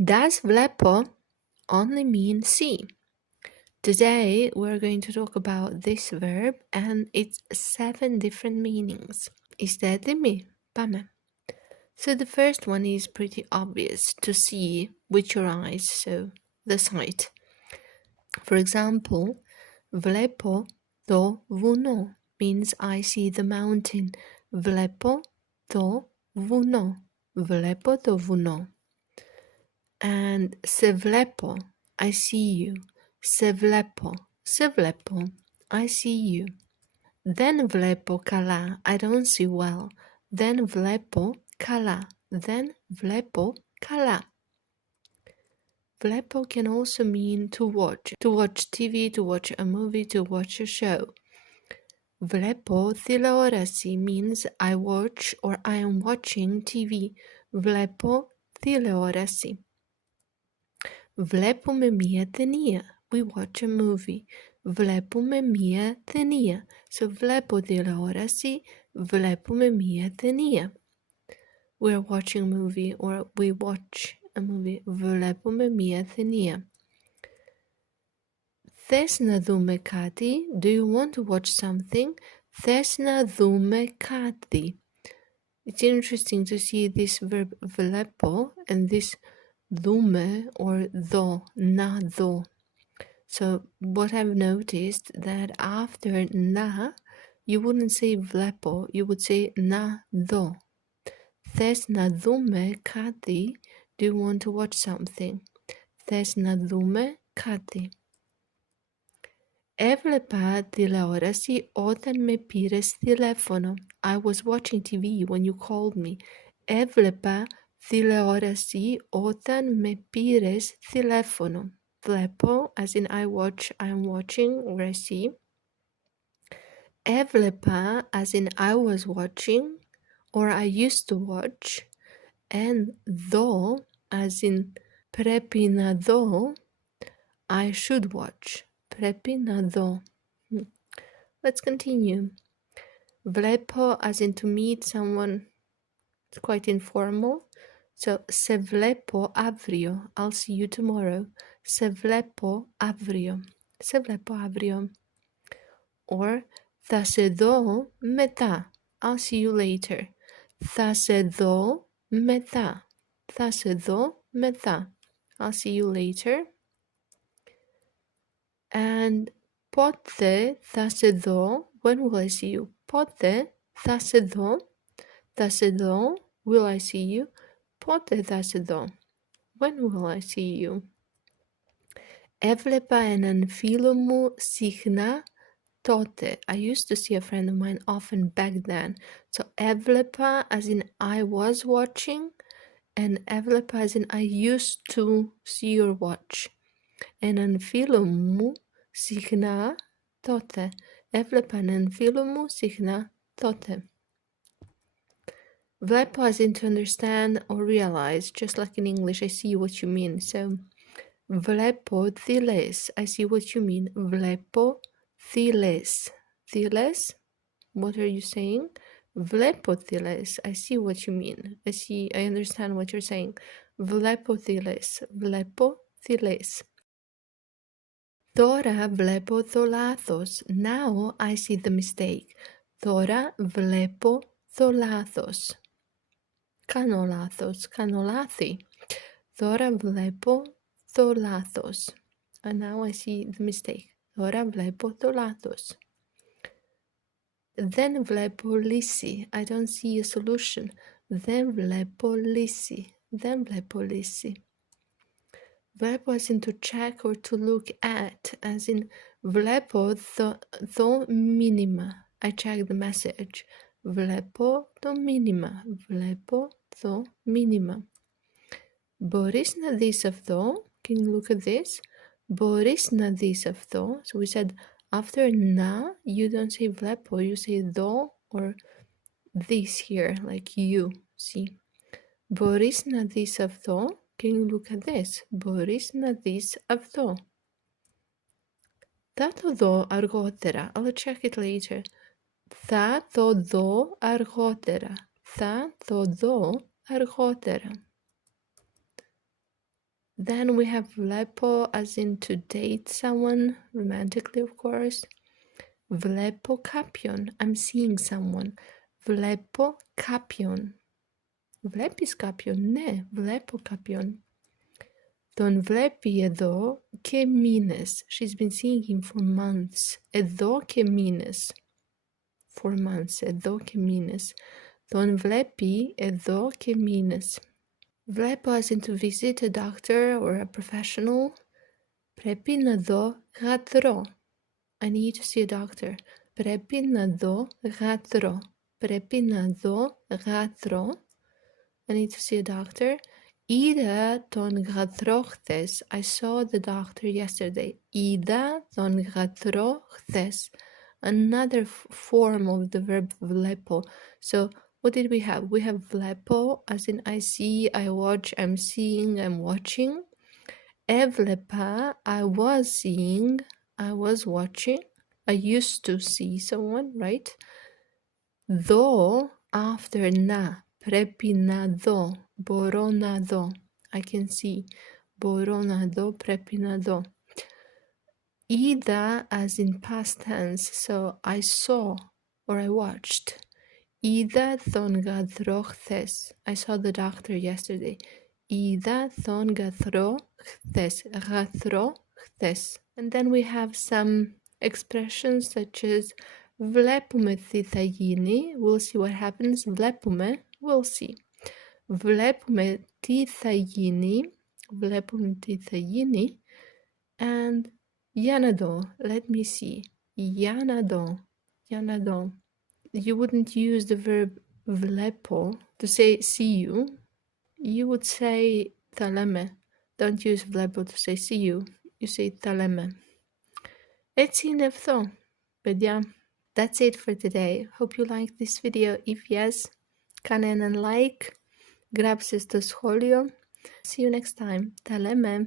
Does Vlepo only mean see? Today we're going to talk about this verb and its 7 different meanings. Είστε έτοιμοι? Πάμε. So the first one is pretty obvious, to see with your eyes, so the sight. For example, Vlepo to βουνό means I see the mountain. Vlepo to βουνό. Vlepo to βουνό. And se vlepo, I see you. Se vlepo, I see you. Δεν βλέπω καλά, I don't see well. Δεν βλέπω καλά, δεν βλέπω καλά. Vlepo can also mean to watch TV, to watch a movie, to watch a show. Vlepo τηλεόραση means I watch or I am watching TV. Vlepo τηλεόραση. Βλέπουμε μία ταινία. We watch a movie. Βλέπουμε μία ταινία. So βλέπω τηλεόραση. Βλέπουμε μία ταινία. We're watching a movie or we watch a movie. Βλέπουμε μία ταινία. Θες να δούμε κάτι? Do you want to watch something? Θες να δούμε κάτι. It's interesting to see this verb βλέπω and this δούμε or δω, να δω. So what I've noticed that after να, you wouldn't say βλέπω, you would say να δω. Θες να δούμε κάτι? Do you want to watch something? Θες να δούμε κάτι? Έβλεπα τηλεόραση όταν με πήρες τηλέφωνο. I was watching TV when you called me. Έβλεπα τηλεόραση όταν με πήρες τηλέφωνο. Βλέπω, as in I watch, I'm watching, or I see. Έβλεπα, as in I was watching, or I used to watch. And δω, as in πρέπει να δω, I should watch. Πρέπει να δω. Let's continue. Vlepo, as in to meet someone, it's quite informal. So, σε βλέπω αύριο. I'll see you tomorrow. Σε βλέπω αύριο. Σε βλέπω αύριο. Or, θα σε δω μετά. I'll see you later. Θα σε δω μετά. Θα σε δω μετά. I'll see you later. And πότε θα σε δω? When will I see you? Πότε θα σε δω? Θα σε δω. Will I see you? Πότε θα σε δω? When will I see you? Έβλεπα έναν φίλο μου συχνά τότε. I used to see a friend of mine often back then. So έβλεπα as in I was watching and έβλεπα as in I used to see or watch. Έναν φίλο μου συχνά τότε. Έβλεπα έναν φίλο μου συχνά τότε. Vlepo as in to understand or realize, just like in English, I see what you mean. So, vlepo thiles, I see what you mean. Vlepo thiles. Thiles, what are you saying? Vlepo thiles, I see what you mean. I understand what you're saying. Vlepo thiles, vlepo thiles. Τώρα βλέπω το λάθος. Now I see the mistake. Τώρα βλέπω το λάθος. Κάνω λάθος, κάνω λάθη. Τώρα βλέπω το λάθος. And now I see the mistake. Τώρα βλέπω το λάθος. Δεν βλέπω λύση. I don't see a solution. Δεν βλέπω λύση. Δεν βλέπω λύση. Βλέπω as in to check or to look at. As in βλέπω το μήνυμα. I check the message. Βλέπω το μήνυμα. Βλέπω το μήνυμα. Μπορείς να δεις αυτό? Can you look at this? Μπορείς να δεις αυτό? So we said after να, you don't say βλέπω, you say δω or this here, like you, see. Μπορείς να δεις αυτό? Can you look at this? Μπορείς να δεις αυτό? Θα το δω αργότερα. I'll check it later. Θα το δω αργότερα. Θα το δω αργότερα. Then we have Vlepo as in to date someone, romantically of course. Vlepo kapion, I'm seeing someone. Vlepo kapion. Βλέπεις κάποιον, ναι, βλέπω κάποιον. Τον βλέπει εδώ και μήνες. She's been seeing him for months. Εδώ και μήνες. For months. Εδώ και μήνες. Τον βλέπει εδώ και μήνες. Βλέπω as in to visit a doctor or a professional. Πρέπει να δω γιατρό. I need to see a doctor. Πρέπει να δω γιατρό. Πρέπει να δω γιατρό. I need to see a doctor. Είδα τον γιατρό χθες. I saw the doctor yesterday. Είδα τον γιατρό χθες. Another form of the verb βλέπω. So what did we have? We have βλέπω as in I see, I watch, I'm seeing, I'm watching. Έβλεπα, I was seeing, I was watching. I used to see someone, right? Δω after να. Πρέπει να δω. Μπορώ να δω. I can see. Μπορώ να δω. Πρέπει να δω. Είδα as in past tense. So I saw or I watched. Είδα τον γιατρό χθες. I saw the doctor yesterday. Είδα τον γιατρό χθες. Γιατρό χθες. And then we have some expressions such as βλέπουμε τι θα γίνει. We'll see what happens. Βλέπουμε. We'll see. Βλέπουμε τι θα γίνει. Βλέπουμε τι θα γίνει. And για να δω. Let me see. Για να δω. Για να δω. You wouldn't use the verb vlepo to say see you. You would say θα λέμε. Don't use vlepo to say see you. You say θα λέμε. Έτσι είναι αυτό, παιδιά. That's it for today. Hope you liked this video. If yes, κάνε έναν like. Γράψε στο σχόλιο. See you next time. Τα λέμε.